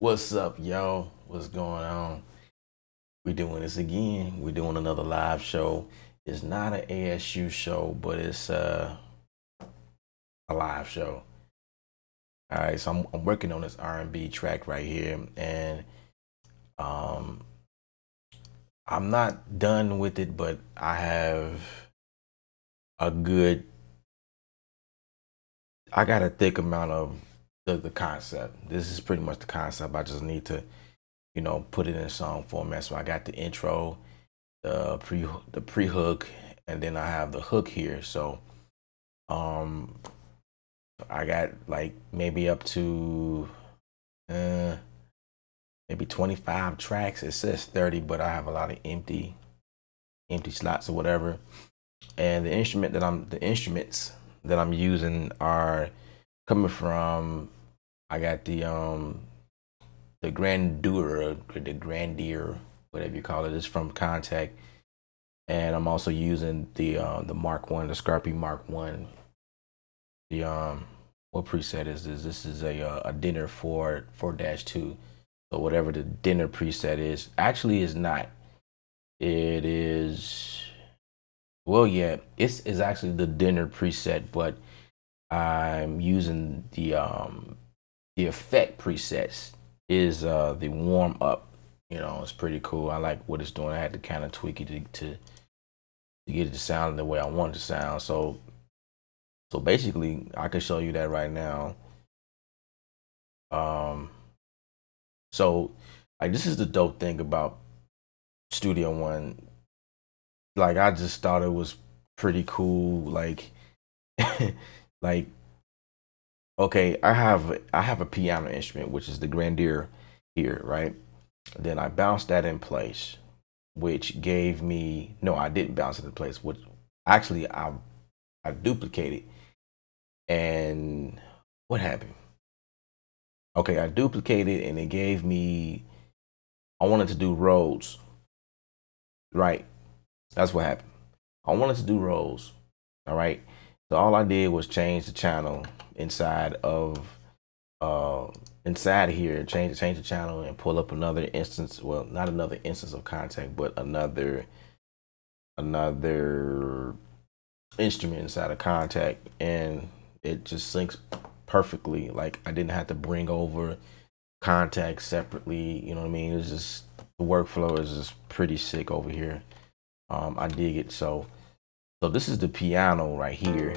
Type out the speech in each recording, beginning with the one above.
What's up, yo? What's going on? We're doing this again. We're doing another live show. It's not an ASU show, but it's a live show. All right, so I'm working on this R&B track right here, and um, I'm not done with it, but I have a good, I got a thick amount of the concept. This is pretty much the concept. I just need to, put it in song format. So I got the intro, the pre hook, and then I have the hook here. So um I got like maybe up to uh maybe 25 tracks. It says 30, but I have a lot of empty slots or whatever. And the instruments that I'm using are coming from, I got the Grandeur, the Grandeur, whatever you call it, is from Contact. And I'm also using the Mark One, the Scarpy Mark One. The what preset is this? This is a dinner 4-2. So whatever the dinner preset is, actually is not. It is, well, yeah, it's actually the dinner preset, but I'm using the effect presets is the warm up. It's pretty cool. I like what it's doing. I had to kind of tweak it to get it to sound the way I want it to sound. So basically, I can show you that right now. Um, so like this is the dope thing about Studio One. Like I just thought it was pretty cool. Like like okay, I have a piano instrument which is the Grandeur here, right? Then I bounced that in place, which gave me no, I didn't bounce it in place. Which actually I duplicated, and what happened? Okay, I duplicated and it gave me, I wanted to do Rhodes, right? That's what happened. I wanted to do Rhodes, all right? So all I did was change the channel inside of uh inside here, change the channel and pull up another instance. Well, not another instance of Contact, but another instrument inside of Contact, and it just syncs perfectly. Like I didn't have to bring over Contact separately. You know what I mean? It's just the workflow is just pretty sick over here. I dig it. So this is the piano right here.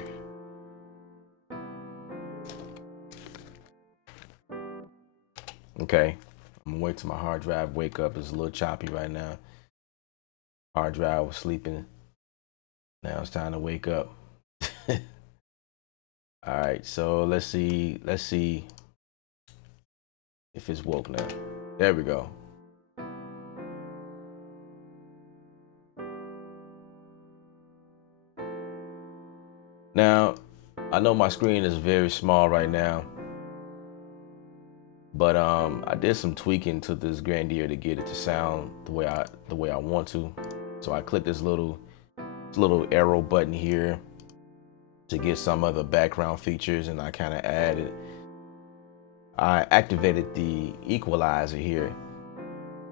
Okay, I'm gonna wait till my hard drive wake up. It's a little choppy right now. Hard drive was sleeping. Now it's time to wake up. All right, so let's see. Let's see if it's woke now. There we go. Now, I know my screen is very small right now, but I did some tweaking to this Grandeur to get it to sound the way I want to. So I clicked this little arrow button here to get some other background features, and I activated the equalizer here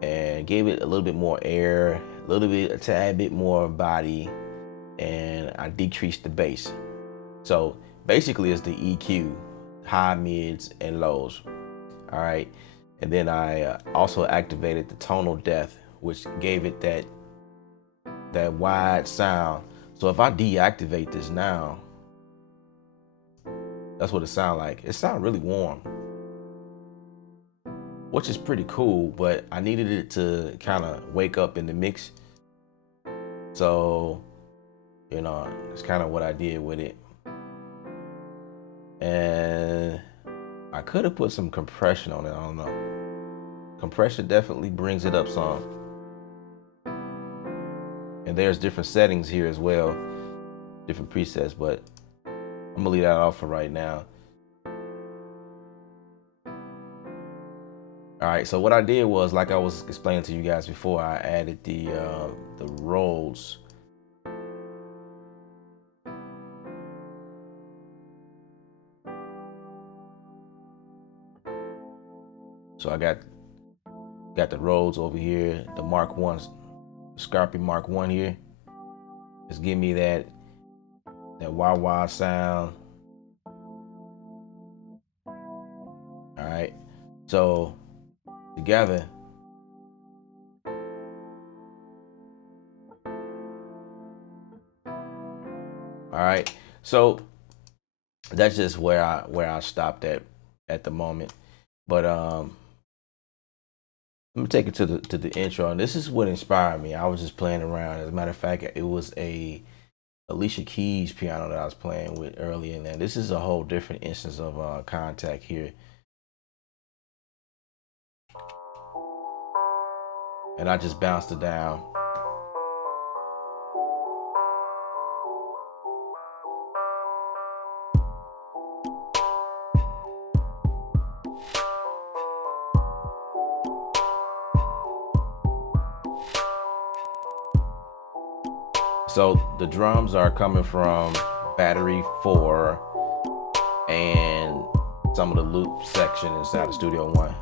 and gave it a little bit more air, a tad bit more body, and I decreased the bass. So basically, it's the EQ, high, mids, and lows. All right, and then I also activated the tonal depth, which gave it that wide sound. So if I deactivate this now, that's what it sounds like. It sounds really warm, which is pretty cool. But I needed it to kind of wake up in the mix, so it's kind of what I did with it. And I could have put some compression on it. I don't know. Compression definitely brings it up some. And there's different settings here as well, different presets, but I'm gonna leave that off for right now. All right, so what I did was, like I was explaining to you guys before, I added the rolls. So I got the Rhodes over here, the Mark One, Scarpy Mark One here. Just give me that wah wah sound. All right. So together. All right. So that's just where I stopped at the moment. But let me take it to the intro, and this is what inspired me. I was just playing around. As a matter of fact, it was a Alicia Keys piano that I was playing with earlier, and then this is a whole different instance of Kontakt here. And I just bounced it down. So the drums are coming from Battery 4 and some of the loop section inside of Studio One.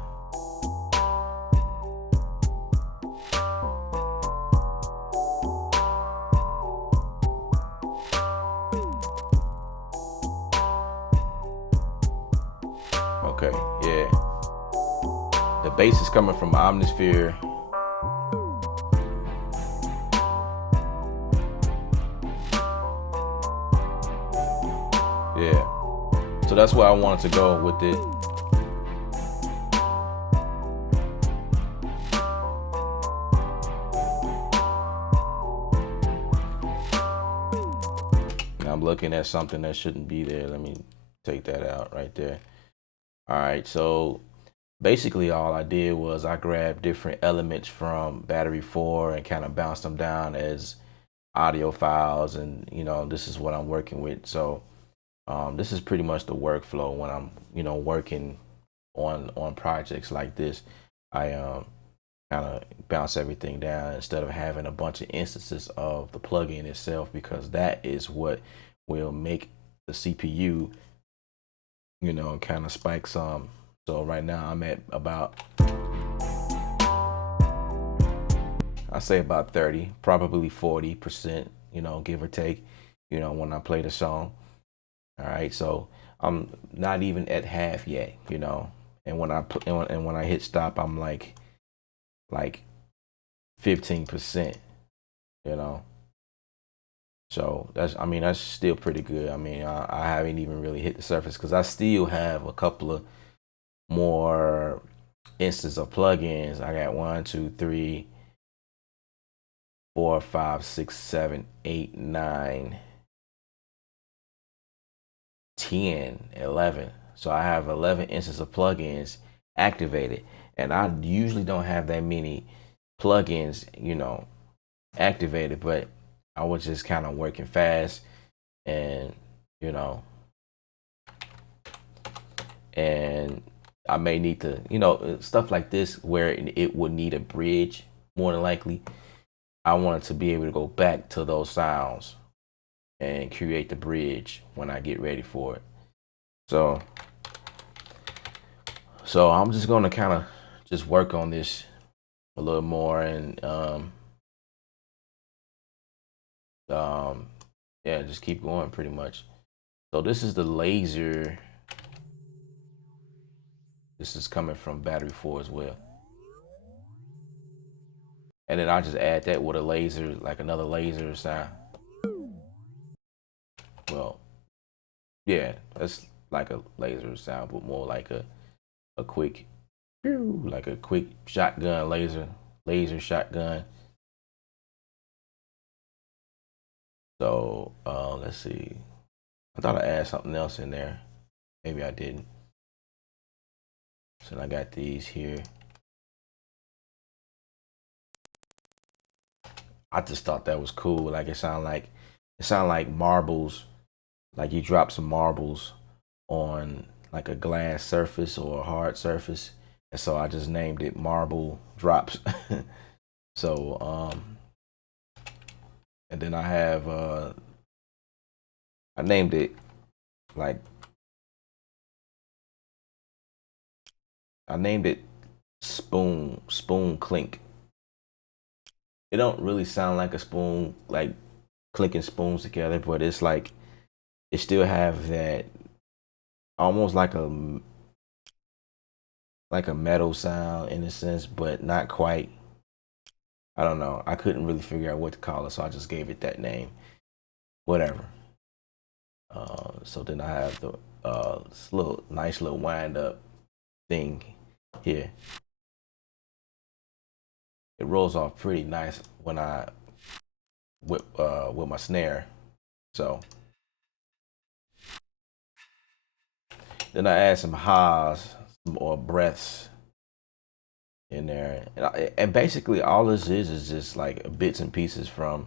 Okay, yeah. The bass is coming from Omnisphere. Yeah. So that's where I wanted to go with it. Now I'm looking at something that shouldn't be there. Let me take that out right there. All right, so basically all I did was I grabbed different elements from Battery 4 and kind of bounced them down as audio files, and this is what I'm working with. So this is pretty much the workflow when I'm working on projects like this. I kind of bounce everything down instead of having a bunch of instances of the plugin itself, because that is what will make the CPU kind of spike some. So right now I'm at about, I say about 30, probably 40%, give or take, when I play the song. All right, so I'm not even at half yet, and when I hit stop, I'm like 15%, you know. So that's still pretty good. I mean, I haven't even really hit the surface because I still have a couple of more instances of plugins. I got 1, 2, 3, 4, 5, 6, 7, 8, 9, 10, 11. So I have 11 instances of plugins activated, and I usually don't have that many plugins, activated, but I was just kind of working fast, and and I may need to, stuff like this where it would need a bridge more than likely. I wanted to be able to go back to those sounds and create the bridge when I get ready for it. So I'm just gonna kind of just work on this a little more, and yeah, just keep going pretty much. So this is the laser. This is coming from Battery 4 as well. And then I just add that with a laser, like another laser sound. Well, yeah, that's like a laser sound, but more like a quick, like a quick shotgun laser shotgun. So let's see. I thought I added something else in there. Maybe I didn't. So I got these here. I just thought that was cool. Like it sounded like marbles, like you drop some marbles on like a glass surface or a hard surface. And so I just named it Marble Drops. So and then I have I named it like I named it spoon clink. It don't really sound like a spoon, like clinking spoons together, but it's like it still have that almost like a metal sound in a sense, but not quite. I don't know. I couldn't really figure out what to call it, so I just gave it that name. Whatever. So then I have the this little nice little wind up thing here. It rolls off pretty nice when I with my snare. So then I add some ha's or breaths in there, and basically all this is just like bits and pieces from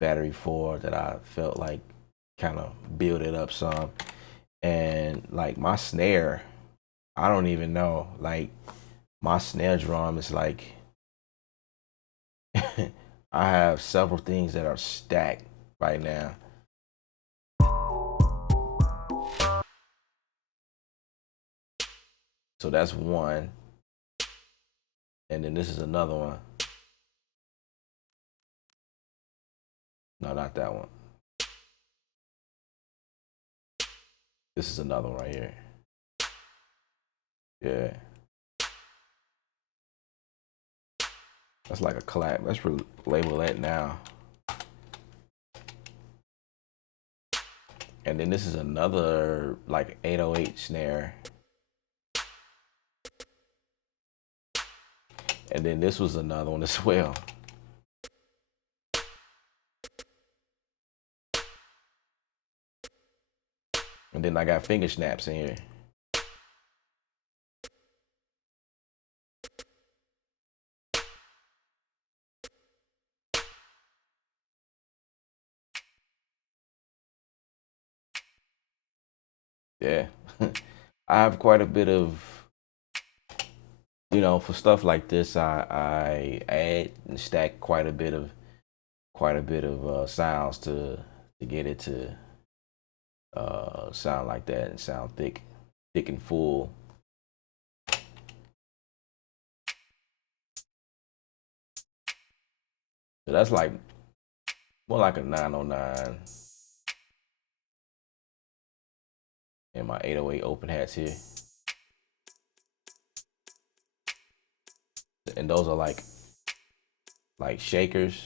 Battery 4 that I felt like kind of build it up some. And like my snare, I don't even know. Like my snare drum is like I have several things that are stacked right now. So that's one. And then this is another one. No, not that one. This is another one right here. Yeah. That's like a collab. Let's label that now. And then this is another like 808 snare. And then this was another one as well. And then I got finger snaps in here. Yeah. I have quite a bit of, for stuff like this, I add and stack quite a bit of sounds to get it to sound like that and sound thick and full. So that's like more like a 909. And my 808 open hats here. And those are like shakers.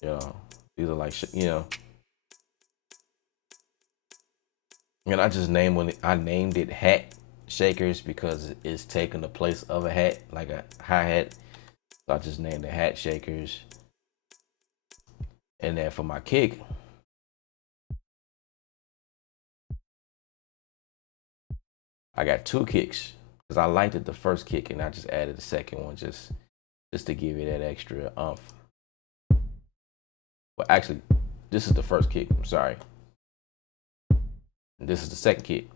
These are like, and I named it hat shakers because it's taking the place of a hat, like a hi-hat. So I just named it hat shakers. And then for my kick, I got two kicks because I liked it the first kick and I just added the second one just to give it that extra umph. Well, actually, this is the first kick. I'm sorry. And this is the second kick.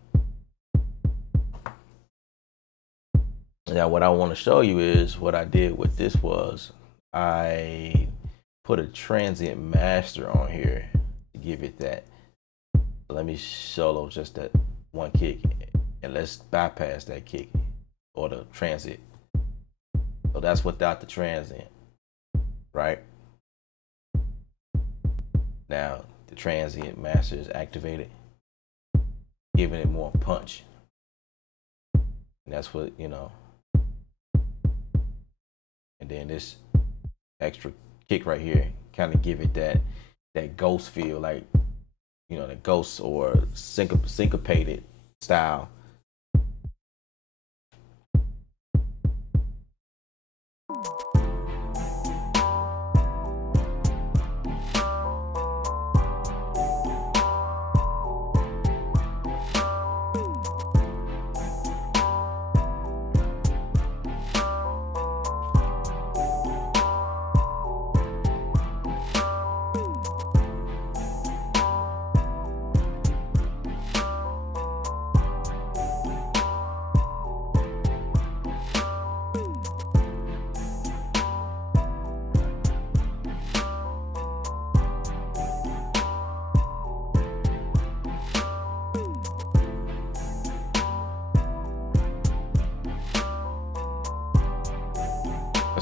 Now, what I want to show you is what I did with this was I put a transient master on here to give it that. So let me solo just that one kick and let's bypass that kick or the transient. So that's without the transient, right? Now the transient master is activated, giving it more punch. And that's what, and then this extra kick right here kind of give it that ghost feel, like, the ghost or syncopated style.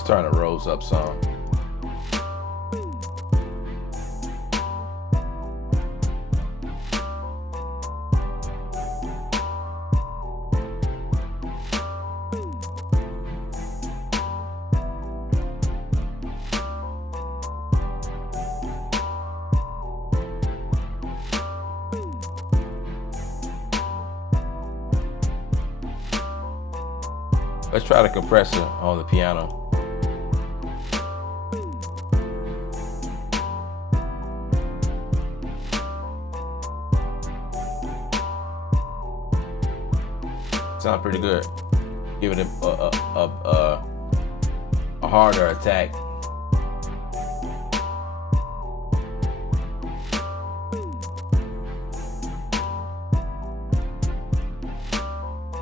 starting to rose up some. Let's try the compressor on the piano. Sound pretty good. Give it a harder attack.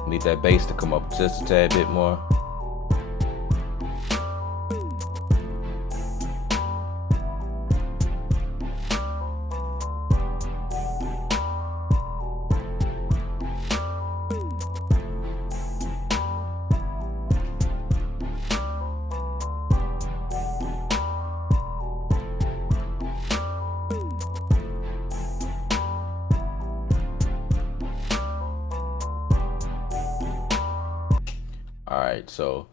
Need that bass to come up just a tad bit more. All right, so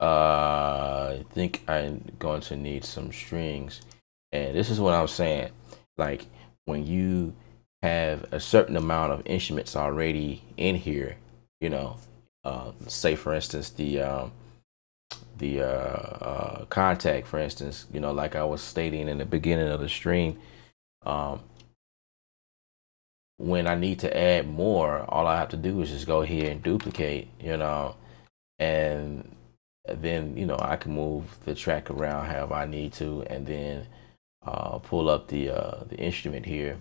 I think I'm going to need some strings, and this is what I'm saying. Like when you have a certain amount of instruments already in here, you know, say for instance the Kontakt, for instance, you know, like I was stating in the beginning of the stream, um, when I need to add more, all I have to do is just go here and duplicate, you know, and then, you know, I can move the track around however I need to, and then pull up the instrument here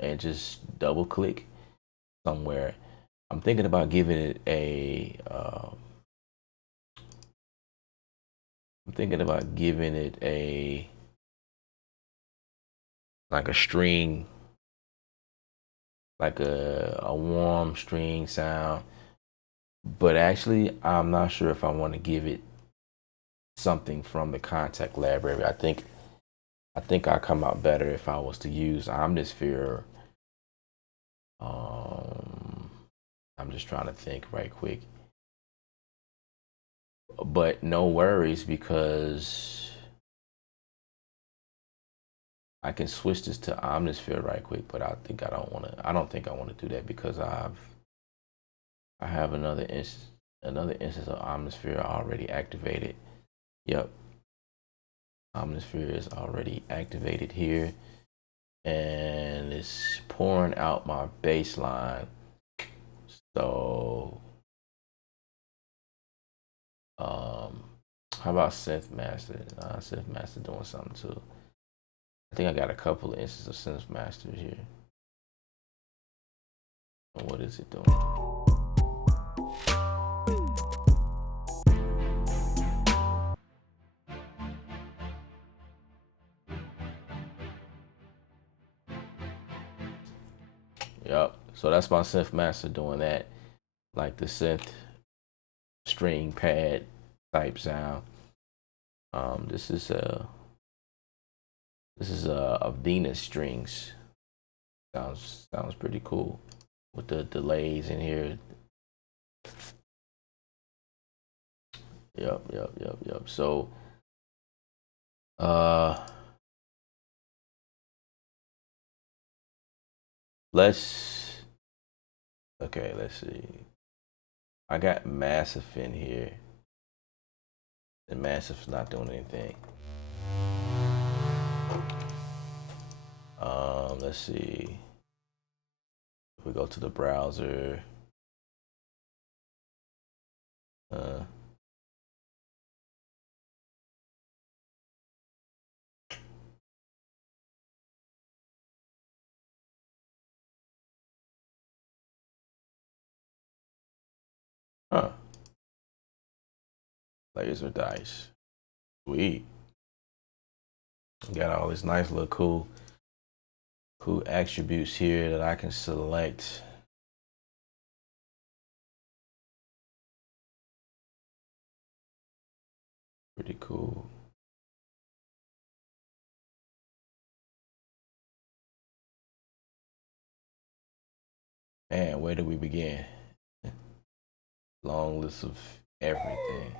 and just double click somewhere. I'm thinking about giving it a like a string, like a warm string sound. But actually, I'm not sure if I want to give it something from the Kontakt library. I think I'll come out better if I was to use Omnisphere. I'm just trying to think right quick. But no worries, because I can switch this to Omnisphere right quick. But I don't think I want to do that, because I have another instance of Omnisphere already activated. Yep, Omnisphere is already activated here, and it's pouring out my bass line. So how about Synth Master? Synth Master doing something too. I think I got a couple of instances of Synth Master here. And what is it doing? Yep. So that's my Synth Master doing that, like the synth string pad type sound. This is a Venus strings. Sounds pretty cool with the delays in here. Yep. So let's see. I got Massive in here, and Massive's not doing anything. Let's see. If we go to the browser, Laser Dice. Sweet. Got all these nice little cool attributes here that I can select. Pretty cool. Man, where do we begin? Long list of everything.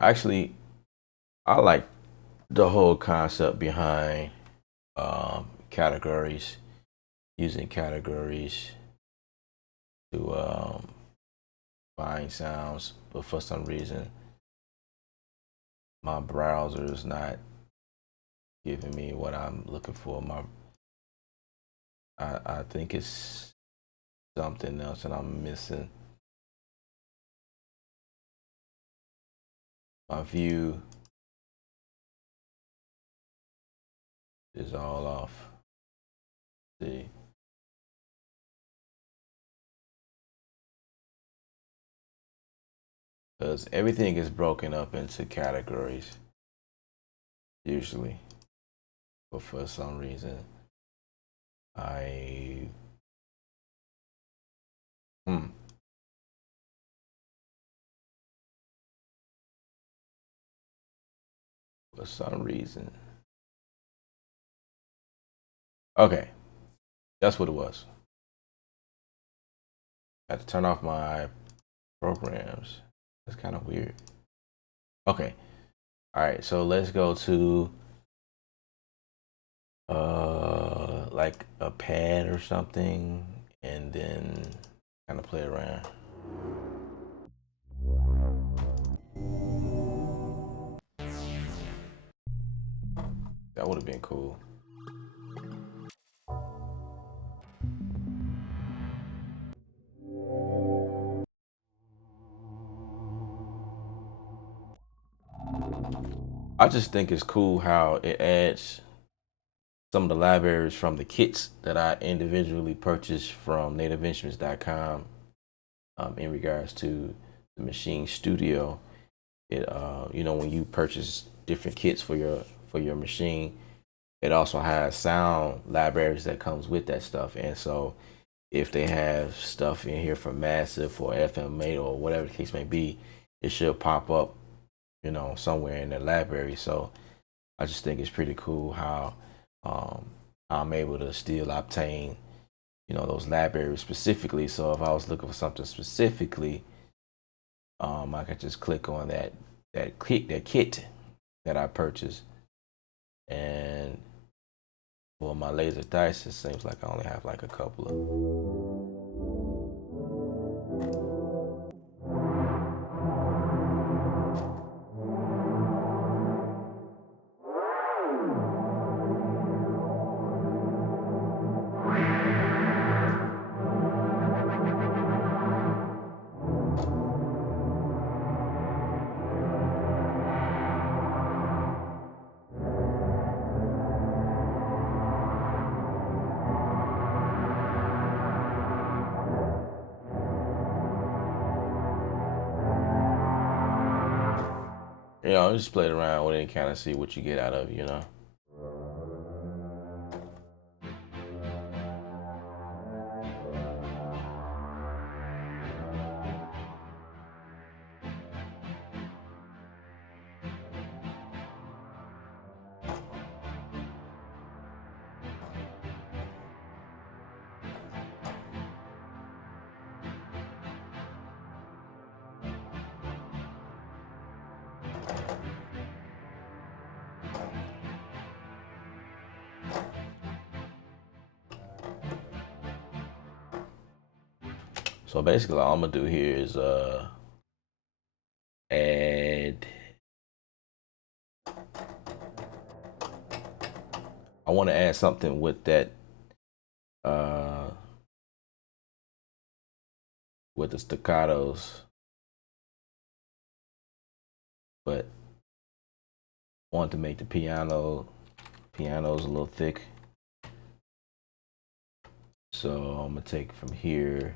Actually, I like the whole concept behind categories, using categories to find sounds, but for some reason, my browser is not giving me what I'm looking for. I think it's something else that I'm missing. My view is all off. See, because everything is broken up into categories usually, but for some reason, I hmm. For some reason, okay, that's what it was. I had to turn off my programs. That's kind of weird. Okay, all right. So let's go to like a pad or something, and then kind of play around. That would have been cool. I just think it's cool how it adds some of the libraries from the kits that I individually purchased from nativeinstruments.com in regards to the Machine Studio. It when you purchase different kits for your machine, it also has sound libraries that comes with that stuff. And so if they have stuff in here for Massive or FM8 or whatever the case may be, it should pop up, somewhere in the library. So I just think it's pretty cool how um, I'm able to still obtain, those libraries specifically. So if I was looking for something specifically, I could just click on that kit that I purchased, and for my laser dice, it seems like I only have like a couple of. Just play it around with it and kind of see what you get out of it. So basically, all I'm gonna do here is add. I want to add something with that uh with the staccatos, but want to make the pianos a little thick. So I'm gonna take from here,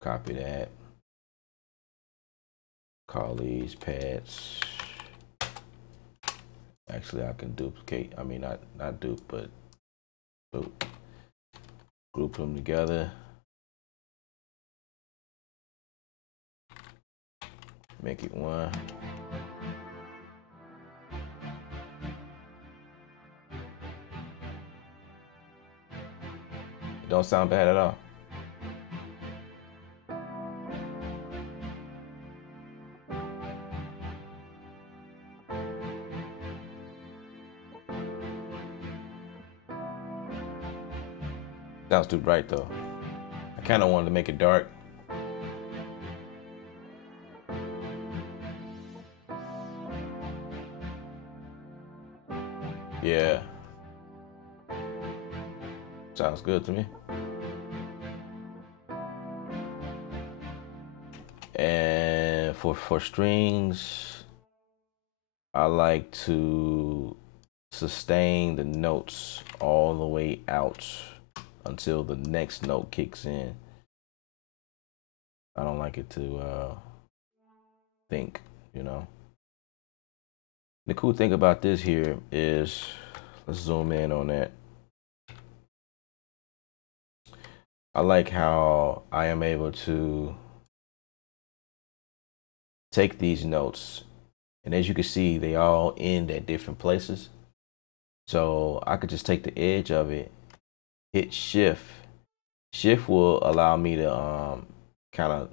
copy that, call these pads. Actually, I can duplicate. I mean, not dupe, but group them together. Make it one. It don't sound bad at all. Sounds too bright though. I kind of wanted to make it dark. Yeah. Sounds good to me. And for strings, I like to sustain the notes all the way out until the next note kicks in. I don't like it to think, you know. The cool thing about this here is, let's zoom in on that. I like how I am able to take these notes, and as you can see, they all end at different places. So I could just take the edge of it, hit shift. Shift will allow me to kind of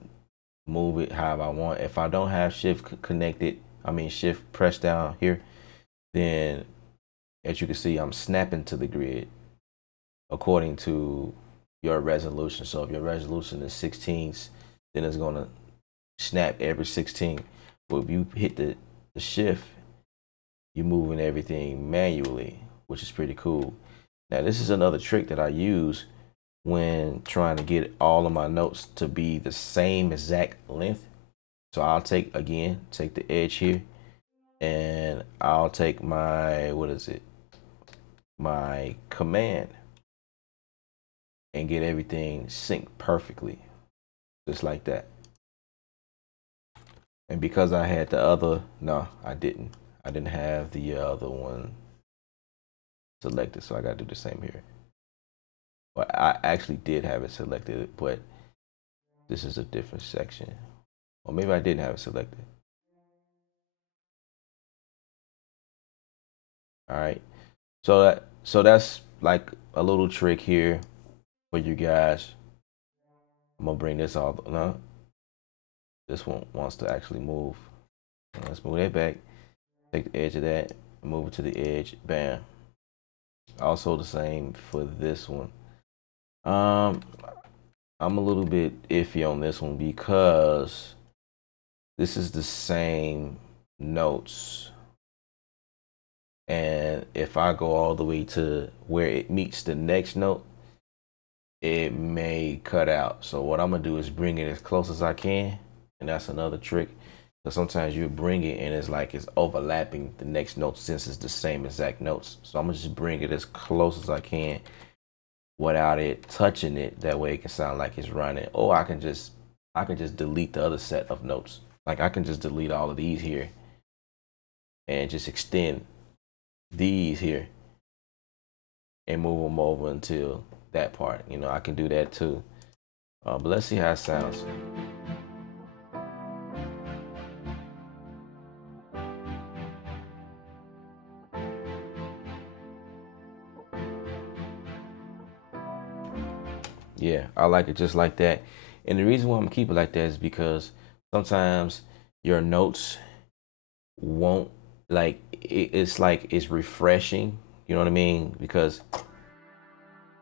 move it however I want. If I don't have shift connected, I mean shift pressed down here, then as you can see, I'm snapping to the grid according to your resolution. So if your resolution is 16s, then it's gonna snap every 16. But if you hit the shift, you're moving everything manually, which is pretty cool. Now this is another trick that I use when trying to get all of my notes to be the same exact length. So I'll take the edge here, and I'll take my, my command, and get everything synced perfectly, just like that. And because I had the other, no, I didn't have the other one selected, so I got to do the same here. Well, I actually did have it selected, but this is a different section. Or maybe I didn't have it selected. All right. So that's like a little trick here for you guys. I'm gonna bring this all. No, this one wants to actually move. Let's move that back. Take the edge of that, move it to the edge. Bam. Also the same for this one. I'm a little bit iffy on this one because this is the same notes. And if I go all the way to where it meets the next note, it may cut out. So what I'm gonna do is bring it as close as I can. And that's another trick. So sometimes you bring it and it's like it's overlapping the next note since it's the same exact notes. So I'm gonna just bring it as close as I can without it touching it. That way it can sound like it's running. Or I can just delete the other set of notes. Like I can just delete all of these here and just extend these here and move them over until that part. You know, I can do that too. But let's see how it sounds. Yeah, I like it just like that. And the reason why I'm keeping it like that is because sometimes your notes won't, like it's like it's refreshing. You know what I mean? Because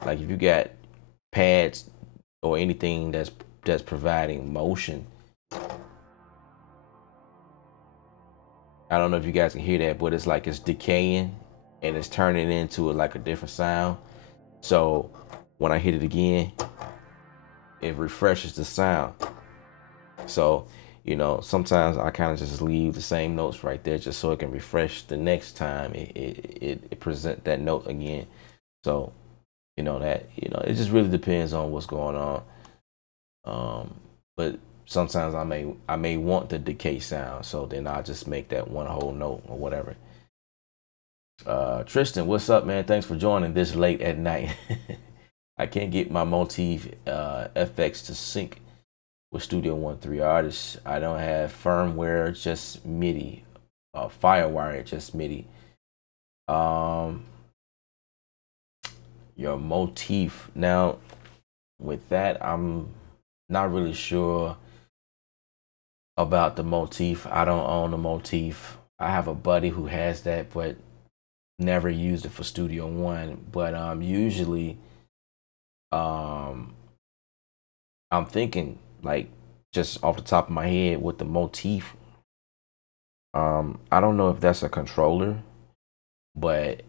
like if you got pads or anything that's providing motion, I don't know if you guys can hear that, but it's like it's decaying and it's turning into like a different sound. So when I hit it again, it refreshes the sound. So, you know, sometimes I kind of just leave the same notes right there just so it can refresh the next time it present that note again. So, you know, that, you know, it just really depends on what's going on. But sometimes I may want the decay sound, so then I'll just make that one whole note or whatever. Tristan, what's up, man? Thanks for joining this late at night. I can't get my Motif FX to sync with Studio One 3 artists. I don't have firmware, just MIDI. Firewire, just MIDI. Um, your Motif. Now, with that, I'm not really sure about the Motif. I don't own the Motif. I have a buddy who has that, but never used it for Studio One. But usually, um, I'm thinking like just off the top of my head with the Motif. I don't know if that's a controller, but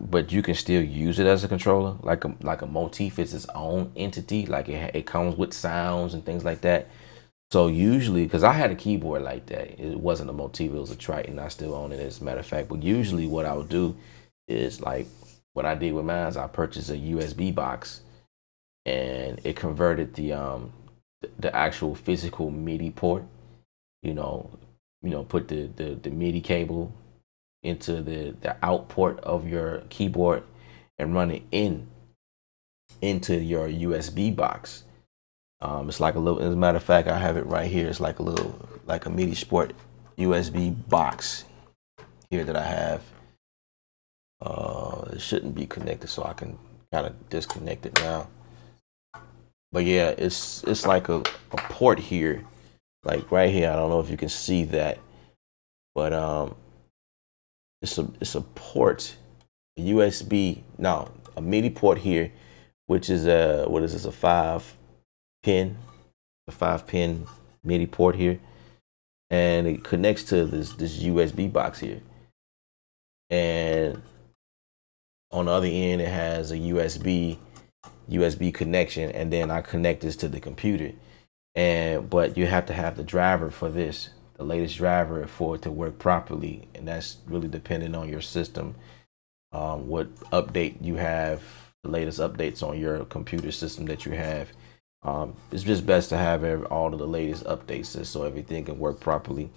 but you can still use it as a controller. Like a Motif is its own entity. Like it comes with sounds and things like that. So usually, because I had a keyboard like that, it wasn't a Motif, it was a Triton. I still own it, as a matter of fact. But usually, what I would do is like what I did with mine is I purchased a USB box, and it converted the actual physical MIDI port. You know, put the MIDI cable into the out port of your keyboard and run it into your USB box. It's like a little. As a matter of fact, I have it right here. It's like a little, like a MIDI Sport USB box here that I have. It shouldn't be connected, so I can kind of disconnect it now. But yeah, it's like a port here, like right here. I don't know if you can see that, but it's a port, a USB. No, a MIDI port here, which is what is this? A 5 pin, a 5 pin MIDI port here, and it connects to this USB box here. And on the other end, it has a USB connection, and then I connect this to the computer. And but you have to have the driver for this, the latest driver for it to work properly, and that's really dependent on your system, what update you have, the latest updates on your computer system that you have. It's just best to have all of the latest updates so everything can work properly.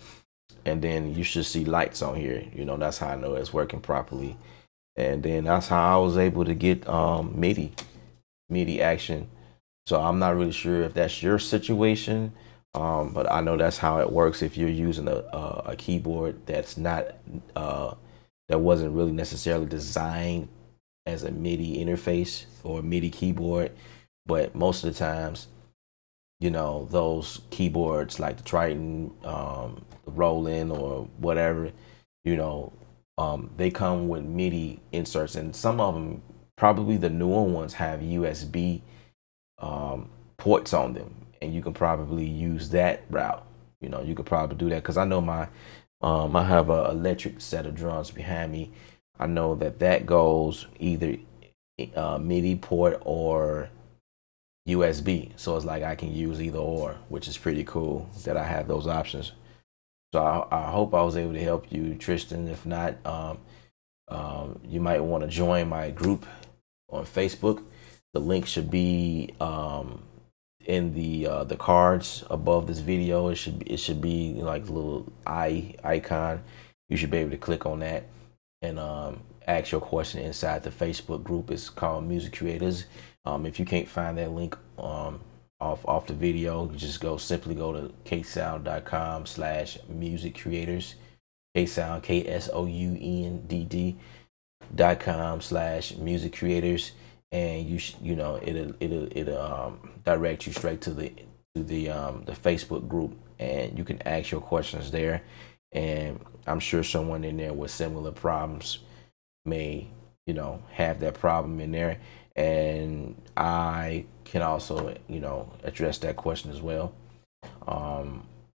And then you should see lights on here. That's how I know it's working properly. And then that's how I was able to get MIDI action. So I'm not really sure if that's your situation, but I know that's how it works if you're using a keyboard that's not that wasn't really necessarily designed as a MIDI interface or a MIDI keyboard. But most of the times, those keyboards like the Triton, the Roland, or whatever, they come with MIDI inserts, and some of them, probably the newer ones, have USB ports on them, and you can probably use that route. You could probably do that because I know I have an electric set of drums behind me. I know that goes either MIDI port or USB. So it's like I can use either or, which is pretty cool that I have those options. So I hope I was able to help you, Tristan. If not, you might want to join my group on Facebook. The link should be in the cards above this video. It should be like a little icon. You should be able to click on that and ask your question inside the Facebook group. It's called Music Creators. If you can't find that link off the video, you just simply go to ksound.com/music creators. Ksound, KSOUNDD.com/music creators, and it'll direct you straight to the Facebook group, and you can ask your questions there. And I'm sure someone in there with similar problems may have that problem in there, and I can also address that question as well.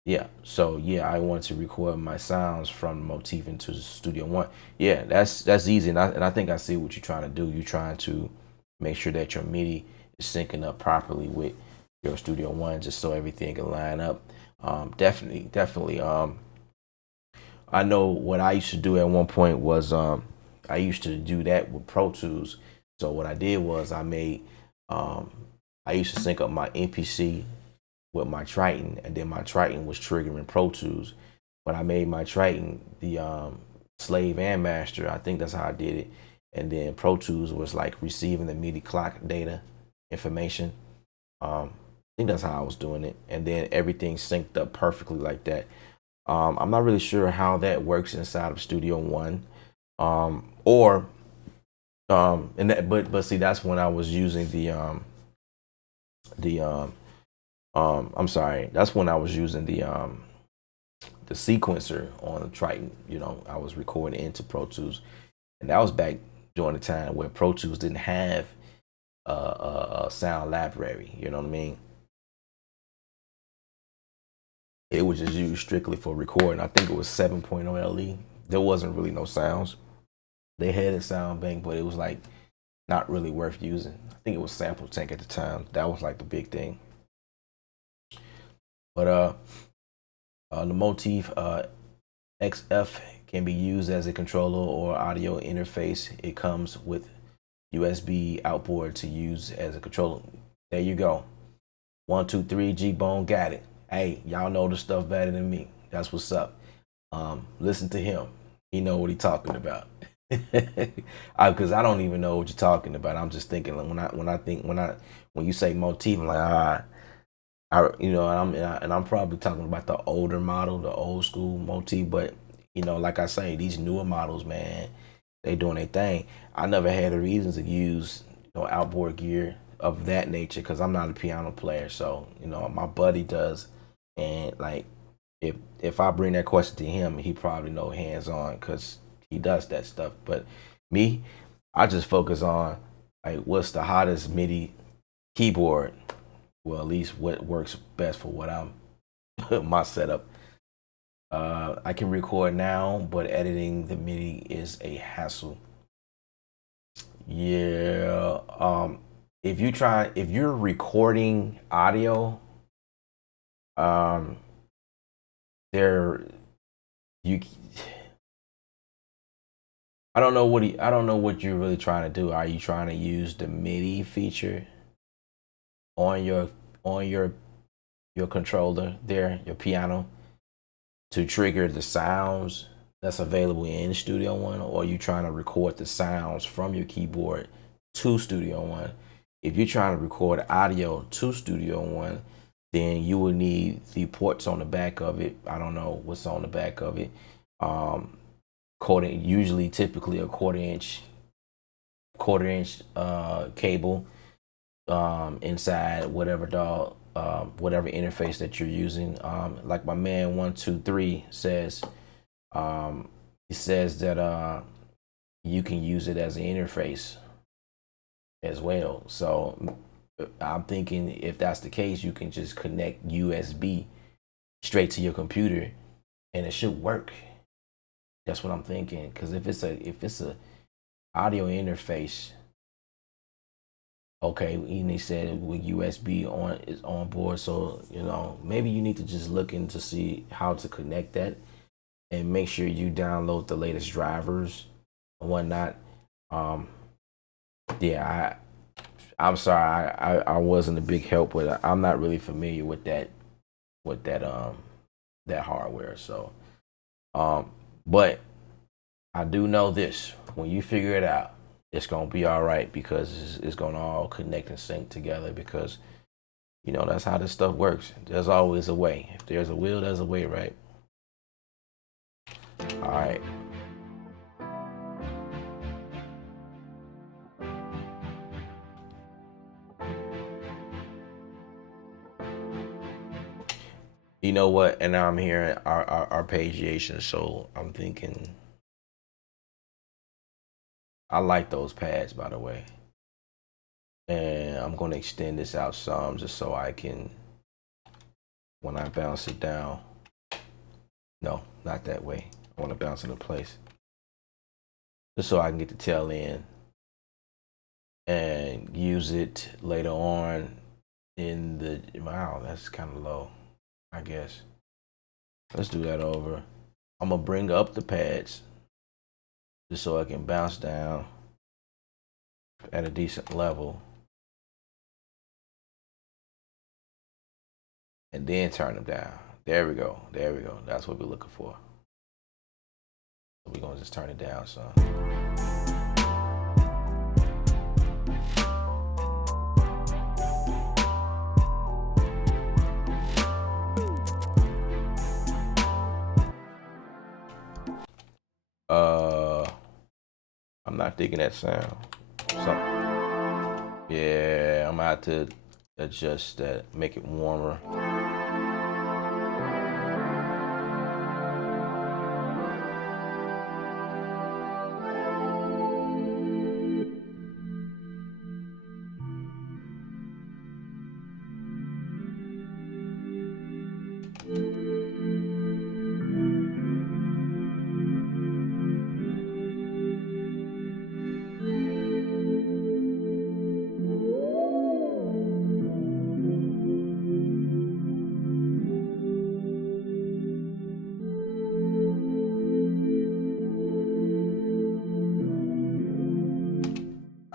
Yeah, so yeah, I wanted to record my sounds from Motif into Studio One. Yeah, that's easy, and I think I see what you're trying to do. You're trying to make sure that your MIDI is syncing up properly with your Studio One, just so everything can line up. Definitely. I know what I used to do at one point was I used to do that with Pro Tools. So what I did was I used to sync up my MPC with my Triton, and then my Triton was triggering Pro Tools. When I made my Triton the slave and master, I think that's how I did it. And then Pro Tools was like receiving the MIDI clock data information. I think that's how I was doing it, and then everything synced up perfectly like that. I'm not really sure how that works inside of Studio One, or and that, but see, that's when I was using the I'm sorry, that's when I was using the sequencer on the Triton. You know, I was recording into Pro Tools, and that was back during the time where Pro Tools didn't have a sound library. You know what I mean? It was just used strictly for recording. I think it was 7.0 LE. There wasn't really no sounds. They had a sound bank, but it was like not really worth using. I think it was Sample Tank at the time. That was like the big thing. But the Motif XF can be used as a controller or audio interface. It comes with USB outboard to use as a controller. There you go. 123 G Bone got it. Hey, y'all know the stuff better than me. That's what's up. Listen to him. He know what he talking about. Because I don't even know what you're talking about. I'm just thinking when you say Motif, I'm like and I'm probably talking about the older model, the old school Motif. But like I say, these newer models, man, they doing their thing. I never had a reason to use outboard gear of that nature because I'm not a piano player. So my buddy does, and like if I bring that question to him, he probably know hands on because he does that stuff. But me, I just focus on like what's the hottest MIDI keyboard. Well, at least what works best for what I'm my setup. I can record now, but editing the MIDI is a hassle. Yeah. If you're recording audio, um, there you I don't know what you're really trying to do. Are you trying to use the MIDI feature on your controller there, your piano, to trigger the sounds that's available in Studio One, or are you trying to record the sounds from your keyboard to Studio One? If you're trying to record audio to Studio One, then you will need the ports on the back of it. I don't know what's on the back of it. Usually, typically a quarter inch cable inside whatever interface that you're using. Like my man 123 says, he says that you can use it as an interface as well. So I'm thinking if that's the case, you can just connect USB straight to your computer, and it should work. That's what I'm thinking. Because if it's a audio interface, okay, and he said with USB on is on board, so maybe you need to just look into see how to connect that, and make sure you download the latest drivers and whatnot. Um, yeah, I'm sorry, I wasn't a big help, but I'm not really familiar with that hardware. So, um, but I do know this: when you figure it out, it's gonna be all right because it's gonna all connect and sync together because that's how this stuff works. There's always a way. If there's a will, there's a way, right? All right. You know what? And now I'm hearing our arpeggiation, so I'm thinking I like those pads, by the way. And I'm gonna extend this out some just so I can, when I bounce it down. No, not that way. I want to bounce it in place just so I can get the tail in and use it later on in the. Wow, that's kind of low, I guess. Let's do that over. I'm gonna bring up the pads just so I can bounce down at a decent level. and then turn them down. There we go. There we go. That's what we're looking for. So we're gonna just turn it down some. I'm not digging that sound. Yeah, I'm gonna have to adjust that, make it warmer.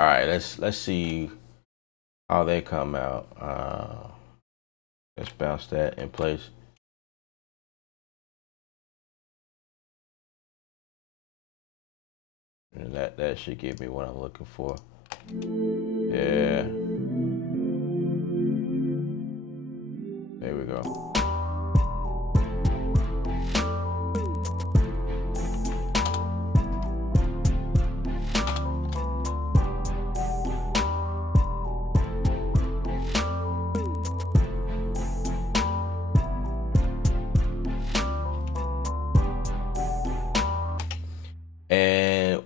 All right, let's see how they come out. Let's bounce that in place. And that should give me what I'm looking for. Yeah. There we go. And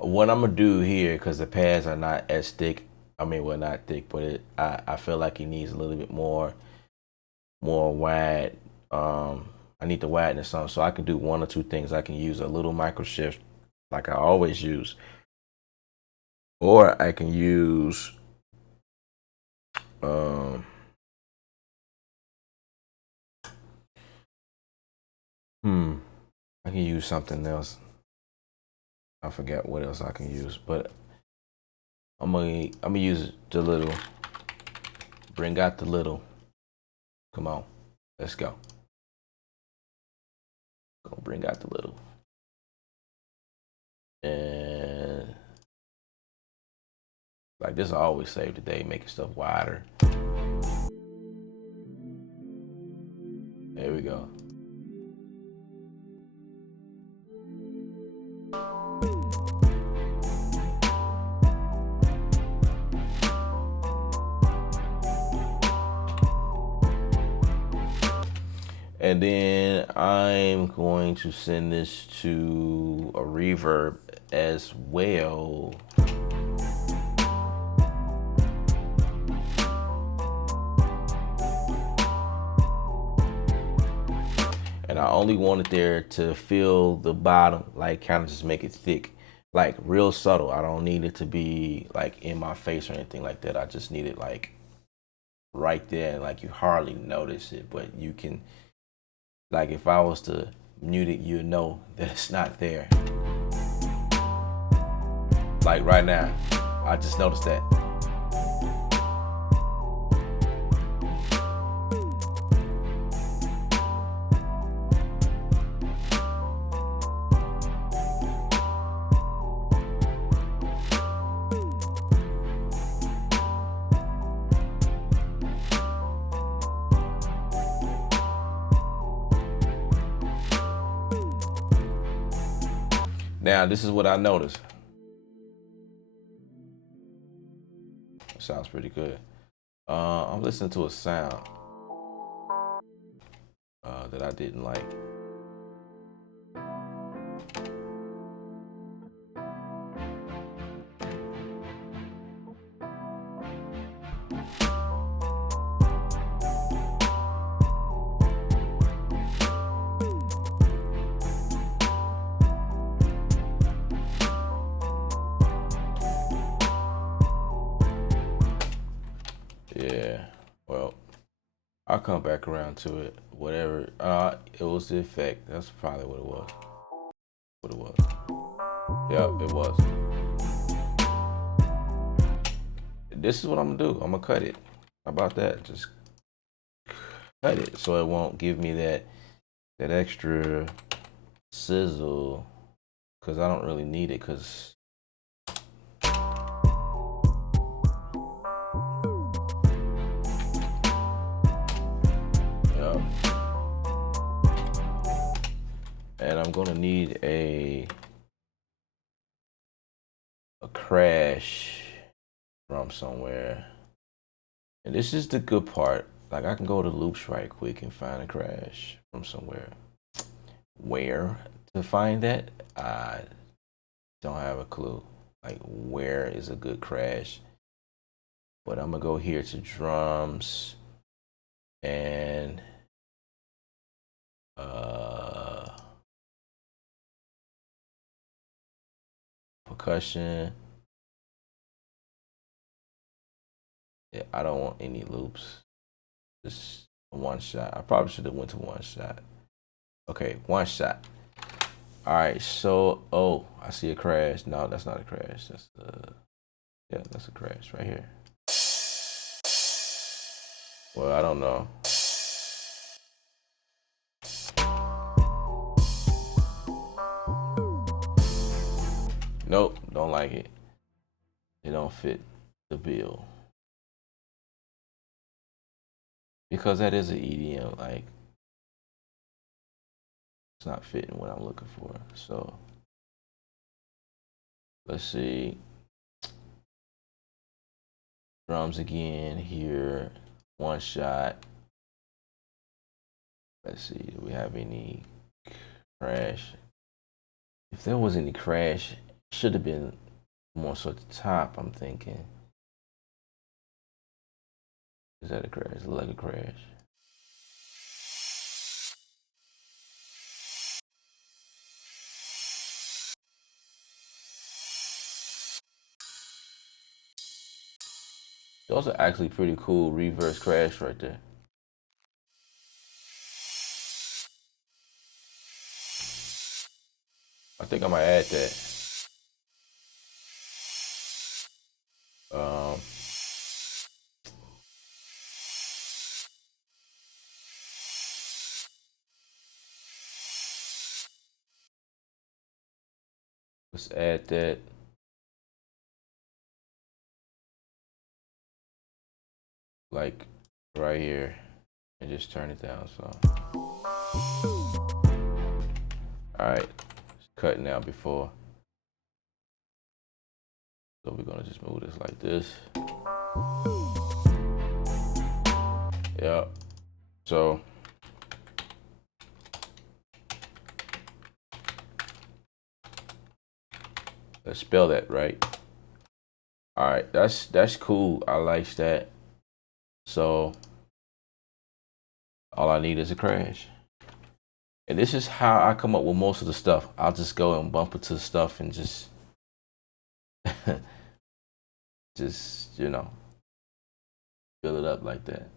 what I'm gonna do here, because the pads are not as thick. I mean, well, not thick, but I feel like it needs a little bit more wide. I need the wideness on, so I can do one or two things. I can use a little micro shift, like I always use, or I can use I can use something else. I forget what else I can use, but I'm gonna use the little. Bring out the little. Come on, let's go. Gonna bring out the little, and like this, I always save the day, making stuff wider. There we go. And then I'm going to send this to a reverb as well. And I only want it there to fill the bottom, like kind of just make it thick, like real subtle. I don't need it to be like in my face or anything like that. I just need it like right there, like you hardly notice it, but you can, like if I was to mute it, you know that it's not there. Like right now, I just noticed that. Now, this is what I noticed. It sounds pretty good. I'm listening to a sound that I didn't like. Yeah, well, I'll come back around to it. Whatever. It was the effect. That's probably what it was. What it was. Yep, it was. This is what I'm gonna do. I'm gonna cut it. How about that? Just cut it so it won't give me that extra sizzle, because I don't really need it, because yeah. And I'm gonna need a crash from somewhere. And this is the good part. Like, I can go to loops right quick and find a crash from somewhere. Where to find that, I don't have a clue. Like, where is a good crash? But I'm gonna go here to drums and percussion. Yeah, I don't want any loops. Just one shot. I probably should have went to one shot. Okay, one shot. All right, so I see a crash. No, that's not a crash. That's a crash right here. Well, I don't know. Nope, don't like it. It don't fit the bill. Because that is an EDM, like, it's not fitting what I'm looking for. So let's see. Drums again here. One shot. Let's see. Do we have any crash? If there was any crash, it should have been more so at the top, I'm thinking. Is that a crash? It look like a crash. Those are actually pretty cool reverse crash right there. I think I might add that. Um, let's add that. Like right here, and just turn it down. So, all right, it's cutting out before. So we're gonna just move this like this. Yep. So let's spell that right. All right, that's cool. I like that. So all I need is a crash. And this is how I come up with most of the stuff. I'll just go and bump into the stuff and just just, fill it up like that.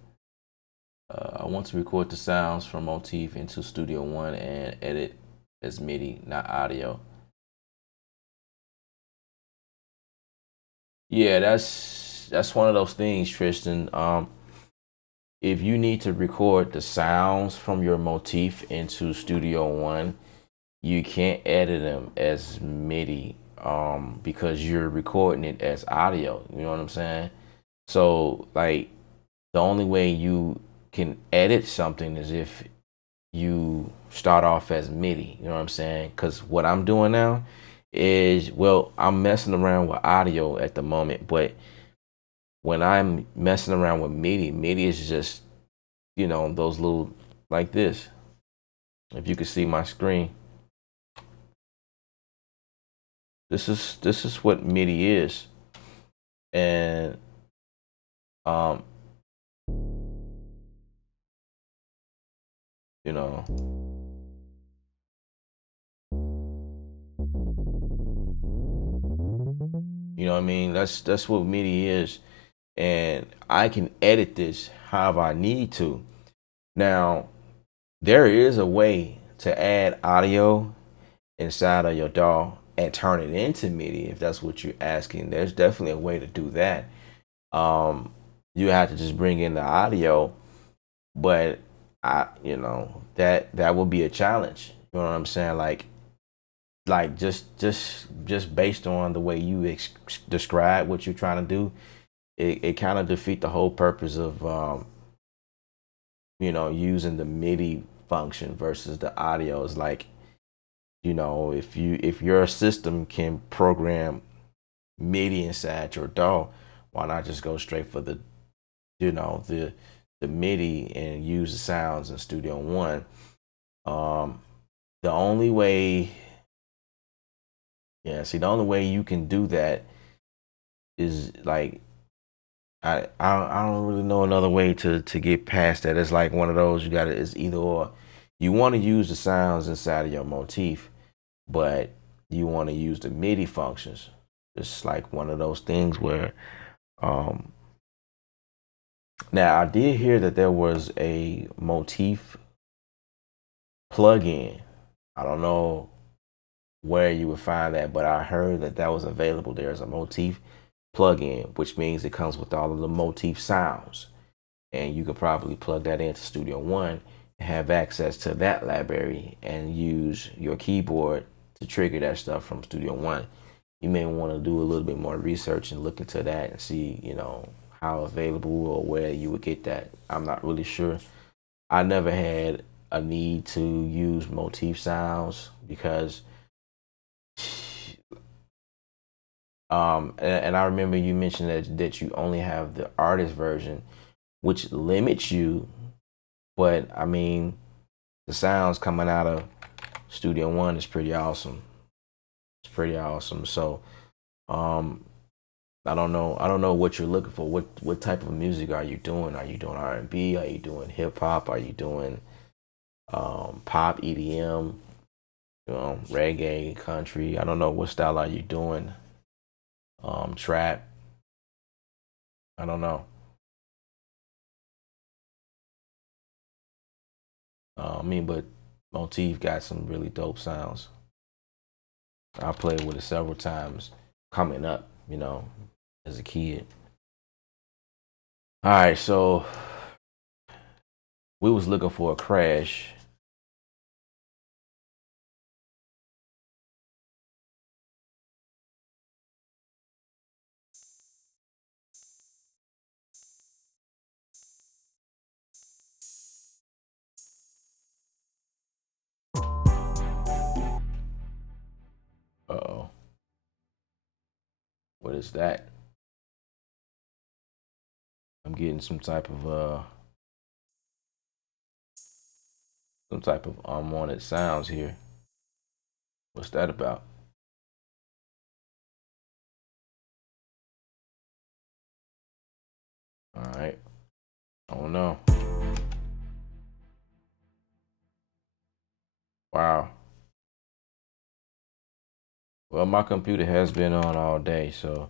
I want to record the sounds from Motif into Studio One and edit as MIDI, not audio. Yeah, that's one of those things, Tristan. If you need to record the sounds from your Motif into Studio One, you can't edit them as MIDI, because you're recording it as audio. You know what I'm saying? So, like, the only way you can edit something is if you start off as MIDI. You know what I'm saying? Because what I'm doing now is, well, I'm messing around with audio at the moment, but when I'm messing around with MIDI, MIDI is just, those little, like this. If you can see my screen, this is what MIDI is, and um, you know, what I mean. That's what MIDI is, and I can edit this however I need to. Now, there is a way to add audio inside of your DAW and turn it into MIDI if that's what you're asking. There's definitely a way to do that. You have to just bring in the audio, but that would be a challenge. You know what I'm saying? Like just based on the way you describe what you're trying to do, it kind of defeat the whole purpose of using the MIDI function versus the audio. Is like, if your system can program MIDI inside your DAW, why not just go straight for the MIDI and use the sounds in Studio One? Um, the only way, yeah, see, the only way you can do that is like I don't really know another way to get past that. It's like one of those, you gotta, it's either or. You want to use the sounds inside of your motif, but you want to use the MIDI functions. It's like one of those things where um now I did hear that there was a motif plugin. I don't know where you would find that, but I heard that that was available. There's a motif plugin, which means it comes with all of the motif sounds, and you could probably plug that into Studio One and have access to that library and use your keyboard to trigger that stuff from Studio One. You may want to do a little bit more research and look into that and see, how available or where you would get that. I'm not really sure. I never had a need to use motif sounds because and I remember you mentioned that you only have the artist version, which limits you. But I mean, the sounds coming out of Studio One is pretty awesome. It's pretty awesome. So, um, I don't know. I don't know what you're looking for. What type of music are you doing? Are you doing R&B? Are you doing hip hop? Are you doing pop, EDM? Reggae, country. I don't know what style are you doing. Trap. I don't know. But Motif got some really dope sounds. I played with it several times coming up, as a kid. All right, so we was looking for a crash. Uh-oh. What is that? I'm getting some type of unwanted sounds here. What's that about? All right. I don't know. Wow. Well, my computer has been on all day, so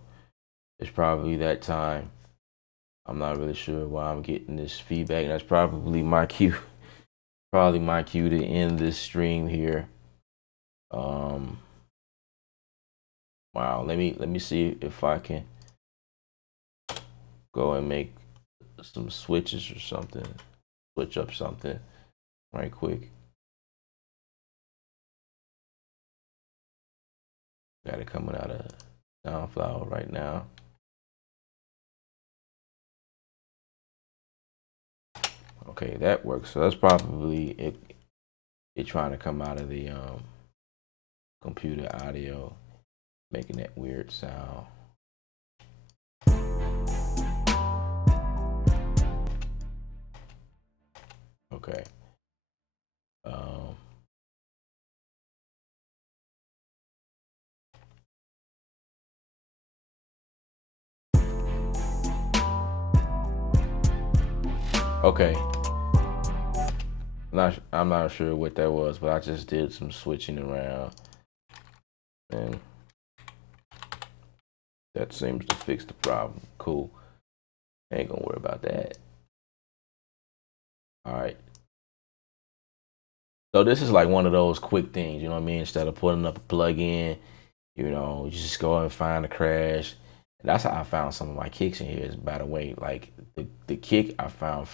it's probably that time. I'm not really sure why I'm getting this feedback. That's probably my cue. Probably my cue to end this stream here. Um, wow. Let me see if I can go and make some switches or something. Switch up something right quick. Got it coming out of Soundflower right now. Okay, that works. So that's probably it trying to come out of the computer audio, making that weird sound. Okay. Um, okay. I'm not sure what that was, but I just did some switching around, and that seems to fix the problem. Cool. Ain't gonna worry about that. All right. So this is like one of those quick things, you know what I mean? Instead of putting up a plug-in, you just go and find a crash. And that's how I found some of my kicks in here. Is by the way, like the kick I found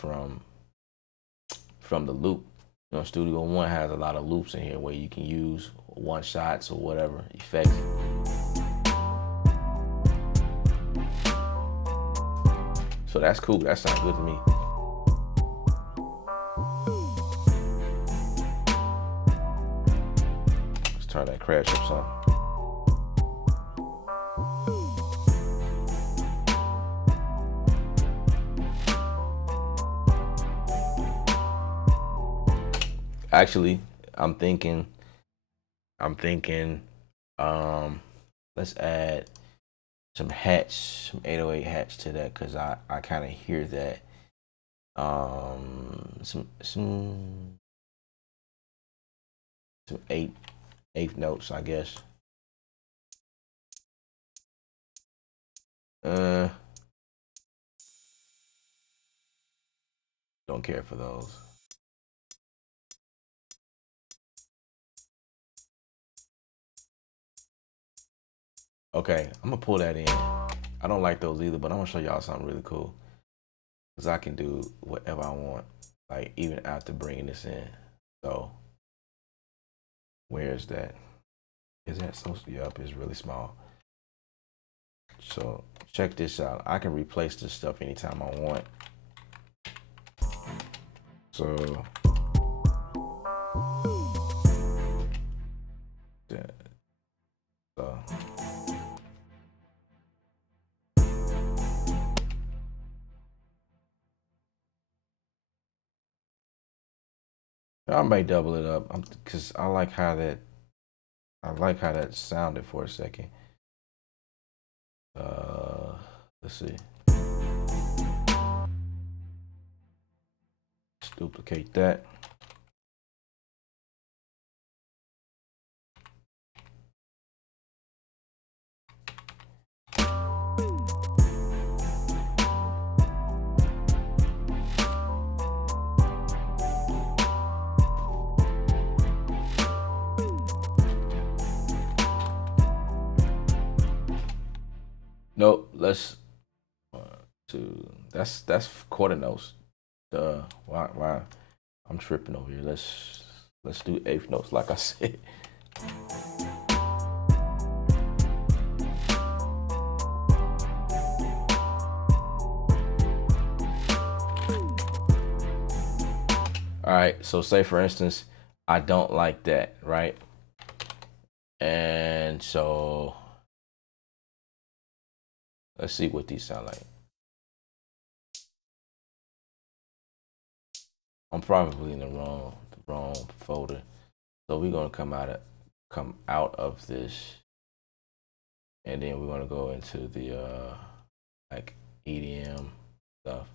from the loop. You know, Studio One has a lot of loops in here where you can use one shots or whatever effects. So that's cool. That sounds good to me. Let's turn that crash up some. Actually, I'm thinking, let's add some hats, some 808 hats to that, because I kind of hear that. Some eighth notes, I guess. Don't care for those. Okay, I'm gonna pull that in. I don't like those either, but I'm gonna show y'all something really cool. Cause I can do whatever I want, like even after bringing this in. So, where is that? Is that so? Yup, it's really small. So check this out. I can replace this stuff anytime I want. So, so I might double it up, cause I like how that sounded for a second. Let's see. Let's duplicate that. Nope. Let's that's quarter notes. Why I'm tripping over here. Let's do eighth notes like I said. All right. So say for instance, I don't like that, right? And so let's see what these sound like. I'm probably in the wrong folder. So we're gonna come out of this, and then we're gonna go into the like EDM stuff.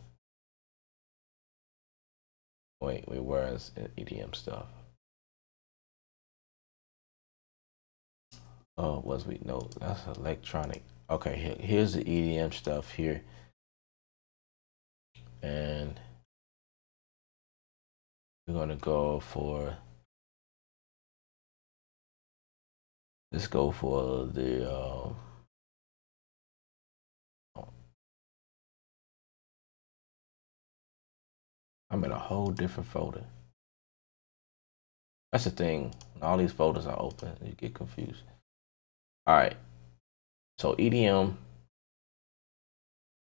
Wait, where's EDM stuff? Oh, was we? No, that's electronic. Okay, here's the EDM stuff here, and we're gonna go for. Let's go for the. I'm in a whole different folder. That's the thing. When all these folders are open, you get confused. All right. So EDM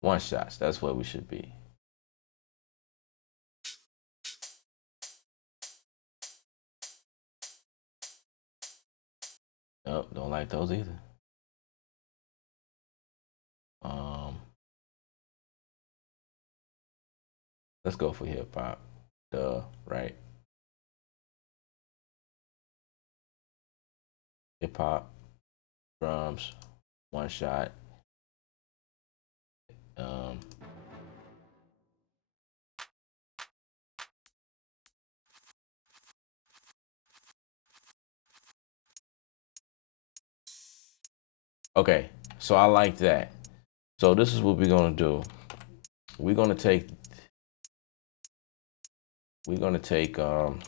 one shots. That's where we should be. Nope, don't like those either. Let's go for hip hop. Duh, right? Hip hop, drums, one shot. Okay, so I like that. So this is what we're gonna do. We're gonna take trying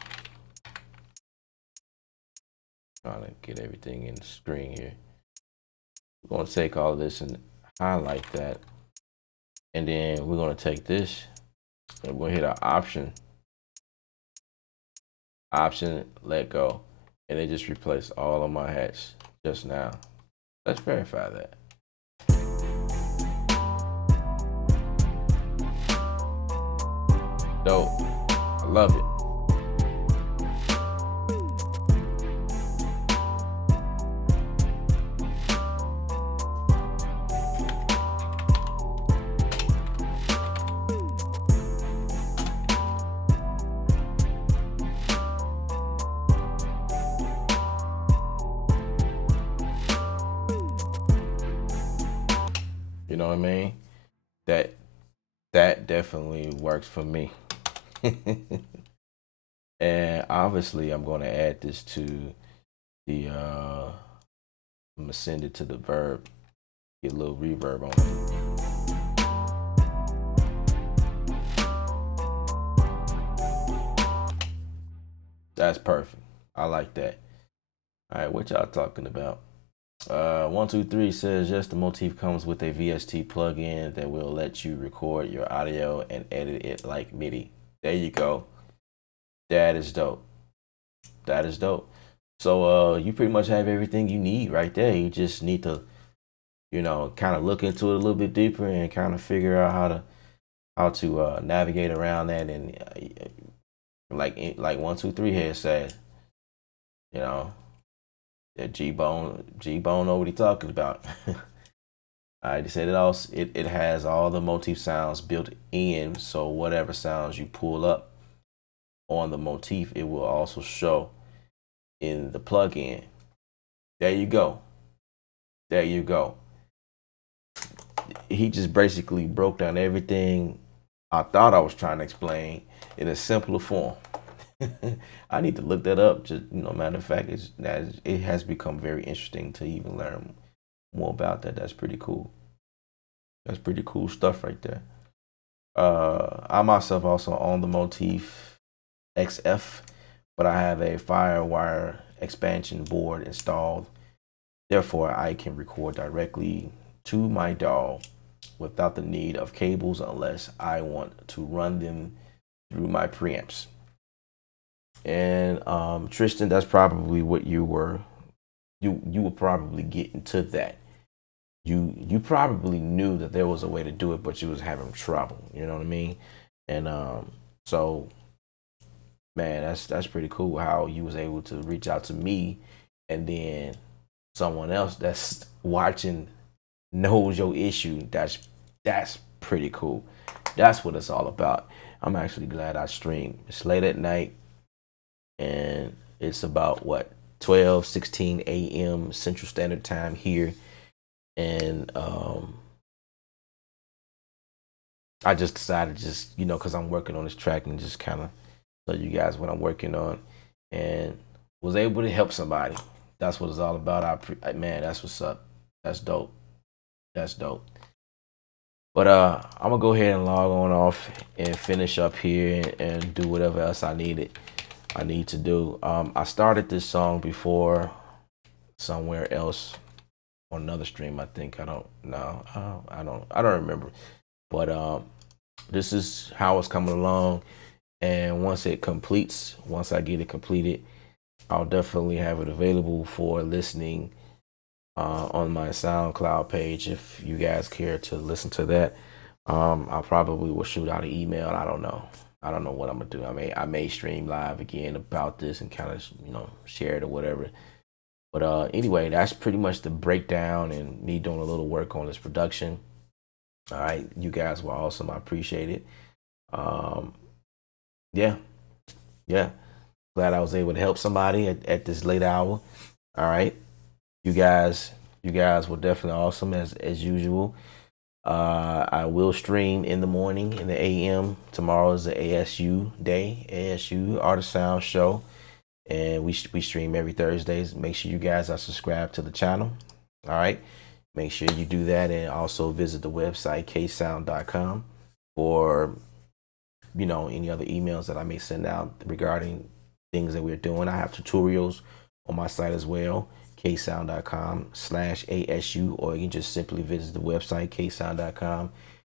to get everything in the screen here. We're gonna take all this and highlight that. And then we're gonna take this and we'll hit our option Option, let go. And it just replaced all of my hats just now. Let's verify that. Dope. I love it. You know what I mean? That that definitely works for me. And obviously I'm gonna add this to the I'm gonna send it to the verb, get a little reverb on it. That's perfect. I like that. All right, what y'all talking about? 123 says yes, the Motif comes with a VST plugin that will let you record your audio and edit it like MIDI. There you go. That is dope. That is dope. So you pretty much have everything you need right there. You just need to, kind of look into it a little bit deeper and kind of figure out how to navigate around that. And like 123 here said, you know, that G Bone know what he talking about. I just said it has all the Motif sounds built in, so whatever sounds you pull up on the Motif, it will also show in the plugin. There you go. There you go. He just basically broke down everything I thought I was trying to explain in a simpler form. I need to look that up. Just matter of fact, it has become very interesting to even learn more about that. That's pretty cool. That's pretty cool stuff right there. I myself also own the Motif XF, but I have a FireWire expansion board installed. Therefore, I can record directly to my DAW without the need of cables unless I want to run them through my preamps. And Tristan, that's probably what you were. You were probably getting to that. You probably knew that there was a way to do it, but you was having trouble. You know what I mean? And so, man, that's pretty cool how you was able to reach out to me, and then someone else that's watching knows your issue. That's pretty cool. That's what it's all about. I'm actually glad I streamed. It's late at night, and it's about what 12:16 a.m. Central Standard Time here, and I just decided because I'm working on this track and just kind of tell you guys what I'm working on, and was able to help somebody. That's what it's all about. Man, that's what's up. That's dope. That's dope. But I'm gonna go ahead and log on off and finish up here and do whatever else I need to do. I started this song before somewhere else on another stream. I think I don't know. I don't remember. But this is how it's coming along. And once I get it completed, I'll definitely have it available for listening on my SoundCloud page if you guys care to listen to that. I probably will shoot out an email. I don't know. I don't know what I'm gonna do. I may stream live again about this and kind of share it or whatever. But anyway, that's pretty much the breakdown and me doing a little work on this production. All right, you guys were awesome. I appreciate it. Yeah, yeah. Glad I was able to help somebody at this late hour. All right, you guys were definitely awesome as usual. I will stream in the morning in the AM. Tomorrow is the ASU day, ASU Artist Sound Show, and we stream every Thursdays. Make sure you guys are subscribed to the channel. All right, make sure you do that, and also visit the website ksound.com for any other emails that I may send out regarding things that we're doing. I have tutorials on my site as well, ksound.com/ASU, or you can just simply visit the website ksound.com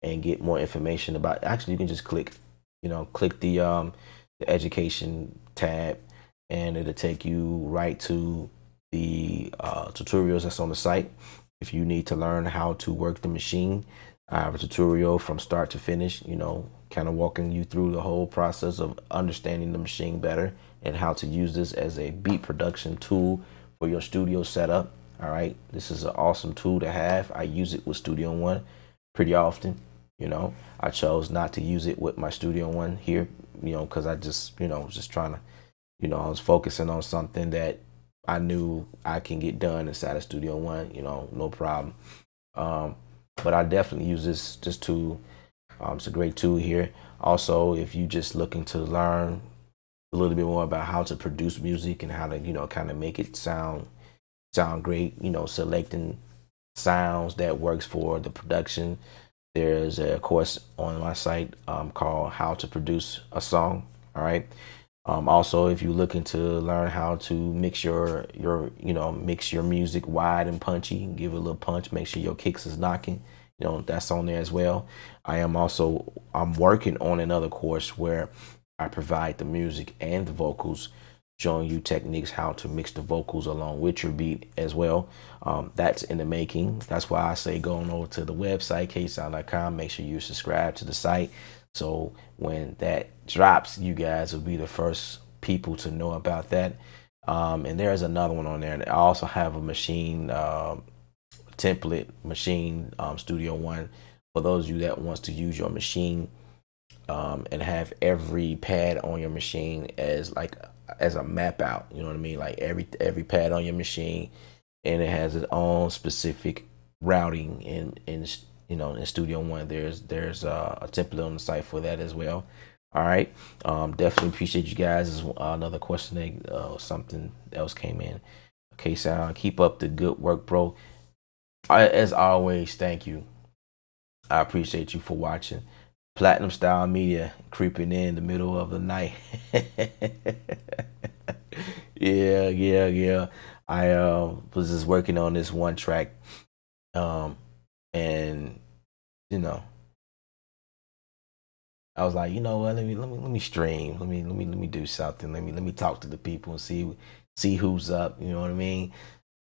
and get more information about. Actually, you can just click the education tab, and it'll take you right to the tutorials that's on the site. If you need to learn how to work the machine, I have a tutorial from start to finish, you know, kind of walking you through the whole process of understanding the machine better and how to use this as a beat production tool for your studio setup. All right, this is an awesome tool to have. I use it with Studio One pretty often. You know, I chose not to use it with my Studio One here, you know, because I just, you know, was just trying to, you know, I was focusing on something that I knew I can get done inside of Studio One, you know, no problem. Um, but I definitely use this tool. It's a great tool here. Also, if you just looking to learn a little bit more about how to produce music and how to, you know, kind of make it sound great, you know, selecting sounds that works for the production. There's a course on my site called How to Produce a Song. All right. Also, if you're looking to learn how to mix your you know mix your music wide and punchy, give it a little punch, make sure your kicks is knocking, you know, that's on there as well. I'm working on another course where I provide the music and the vocals, showing you techniques how to mix the vocals along with your beat as well. That's in the making. That's why I say going over to the website ksound.com. Make sure you subscribe to the site, so when that drops, you guys will be the first people to know about that. And there's another one on there. I also have a machine template, machine Studio One, for those of you that wants to use your machine and have every pad on your machine as a map out. You know what I mean? Like every pad on your machine, and it has its own specific routing in you know in Studio One. There's a template on the site for that as well. All right, definitely appreciate you guys. This is another question that something else came in. Okay, Sound, keep up the good work, bro. As always, thank you. I appreciate you for watching. Platinum Style Media creeping in the middle of the night. Yeah. I was just working on this one track, um, and you know, I was like, you know what? Let me stream. Let me do something. Let me talk to the people and see who's up. You know what I mean?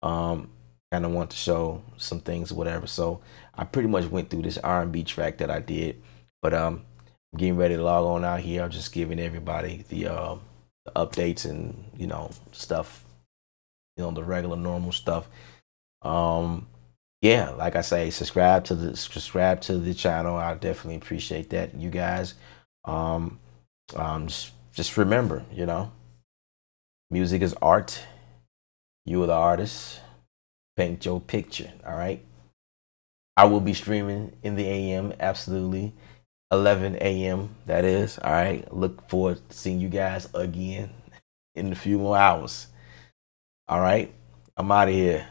Um, kind of want to show some things or whatever. So I pretty much went through this R&B track that I did, but getting ready to log on out here. I'm just giving everybody the updates and you know stuff, you know the regular normal stuff. Um, yeah, like I say, subscribe to the channel. I definitely appreciate that, you guys. Um, just remember, you know, music is art. You are the artist. Paint your picture. All right. I will be streaming in the AM. Absolutely. 11 a.m. That is. All right. Look forward to seeing you guys again in a few more hours. All right. I'm out of here.